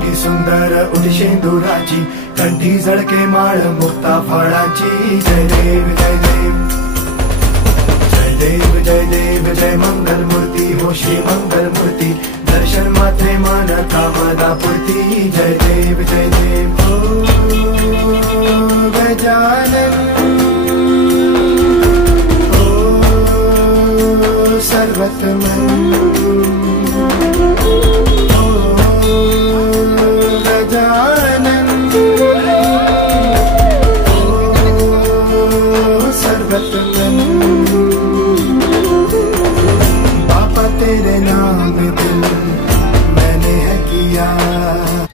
अंगी सुंदर उदिशेंदुराची, कंठी झळके माळ मुक्ता फळाची। जय देव जय देव जय देव जय देव जय मंगल मूर्ती हो श्री मंगल मूर्ती, दर्शन मात्रे मान कामना पूर्ती। जय देव जय देव ओ गजानन ओ सर्वतमन।